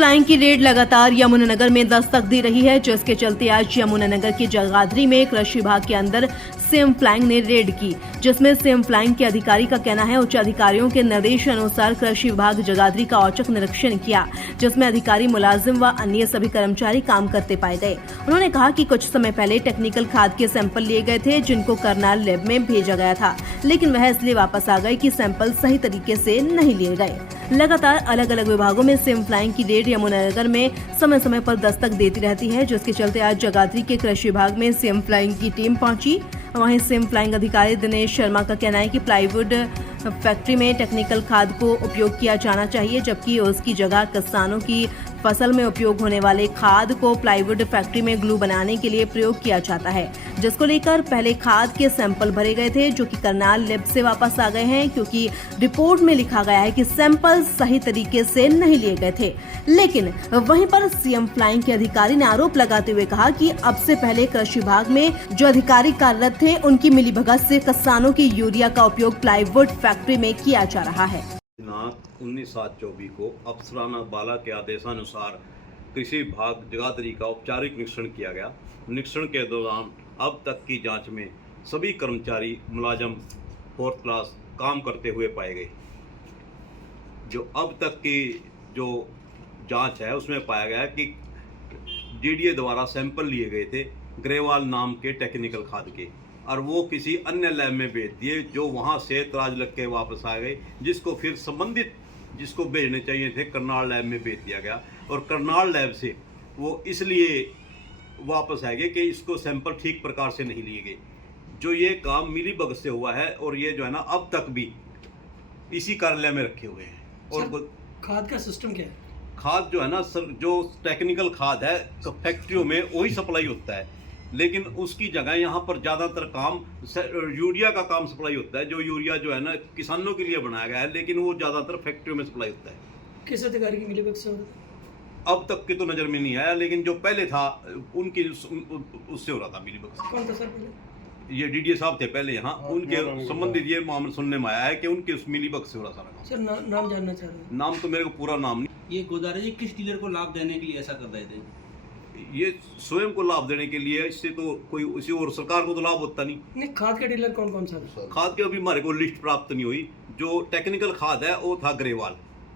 Flying की red लगातार यमुनानगर में दस्तक दे रही है, जिसके चलते आज यमुनानगर के जगाधरी में कृषि विभाग के अंदर सिम फ्लाइंग ने रेड की, जिसमें सिम फ्लाइंग के अधिकारी का कहना है उच्च अधिकारियों के निर्देश अनुसार कृषि विभाग जगाधरी का औचक निरीक्षण किया, जिसमें अधिकारी, मुलाजिम व अन्य सभी कर्मचारी काम करते पाए गए। उन्होंने कहा कि कुछ समय पहले टेक्निकल खाद के सैंपल लिए गए थे, जिनको करनाल लैब में भेजा गया था, लेकिन वह इसलिए वापस आ गए कि सैंपल सही तरीके से नहीं लिए गए। लगातार अलग अलग विभागों में सिम फ्लाइंग की रेड यमुनानगर में समय समय पर दस्तक देती रहती है, जिसके चलते आज जगाधरी के कृषि विभाग में सिम फ्लाइंग की टीम पहुंची। वहीं सिम फ्लाइंग अधिकारी दिनेश शर्मा का कहना है कि प्लाईवुड फैक्ट्री में टेक्निकल खाद को उपयोग किया जाना चाहिए, जबकि उसकी जगह किसानों की फसल में उपयोग होने वाले खाद को प्लाईवुड फैक्ट्री में ग्लू बनाने के लिए प्रयोग किया जाता है, जिसको लेकर पहले खाद के सैंपल भरे गए थे, जो कि करनाल लैब से वापस आ गए हैं, क्योंकि रिपोर्ट में लिखा गया है कि सैंपल सही तरीके से नहीं लिए गए थे। लेकिन वहीं पर सीएम फ्लाइंग के अधिकारी ने आरोप लगाते हुए कहा कि अब से पहले कृषि विभाग में जो अधिकारी कार्यरत थे, उनकी मिलीभगत से किसानों की यूरिया का उपयोग प्लाईवुड फैक्ट्री में किया जा रहा है। 19/7/24 को अफसराना बाला के आदेशानुसार कृषि विभाग जगाधरी का औपचारिक निरीक्षण किया गया। निरीक्षण के दौरान अब तक की जांच में सभी कर्मचारी मुलाजम 4th क्लास काम करते हुए पाए गए। जो अब तक की जो जांच है उसमें पाया गया कि डीडीए द्वारा सैंपल लिए गए थे ग्रेवाल नाम के टेक्निकल खाद के, और वो किसी अन्य लैब में भेज दिए, जो वहाँ से तराज लग के वापस आ गए, जिसको फिर संबंधित जिसको भेजने चाहिए थे करनाल लैब में भेज दिया गया। और करनाल लैब से वो इसलिए वापस आ गए कि इसको सैंपल ठीक प्रकार से नहीं लिए गए। जो ये काम मिलीभगत से हुआ है, और ये जो है ना अब तक भी इसी कार्यालय में रखे हुए हैं। और खाद का सिस्टम क्या है? खाद जो है ना सर, जो टेक्निकल खाद है फैक्ट्रियों में वही सप्लाई होता है, लेकिन उसकी जगह यहाँ पर ज़्यादातर काम यूरिया का काम सप्लाई होता है। जो यूरिया जो है ना किसानों के लिए बनाया गया है, लेकिन वो ज़्यादातर फैक्ट्रियों में सप्लाई होता है। किस अधिकारी की मिलीभगत से होता है? अब तक की तो नज़र में नहीं आया, लेकिन जो पहले था उनकी उससे हो रहा था मिलीभगत। कौन था सर पहले? ये डीडीए साहब थे पहले यहाँ, उनके संबंधित ये मामला सुनने में आया है कि उनके उस मिलीभगत से हो रहा सारा काम। सर नाम जानना चाह रहे हैं? नाम तो मेरे को पूरा नाम नहीं। ये गोदारा जी किस डीलर को लाभ देने के लिए ऐसा कर रहे थे? ये स्वयं को लाभ देने के लिए, इससे तो कोई उसी और सरकार को तो लाभ होता नहीं। खाद के डीलर कौन कौन सा है? खाद के अभी हमारे को लिस्ट प्राप्त नहीं हुई। जो टेक्निकल खाद है वो था ग्रेवाल।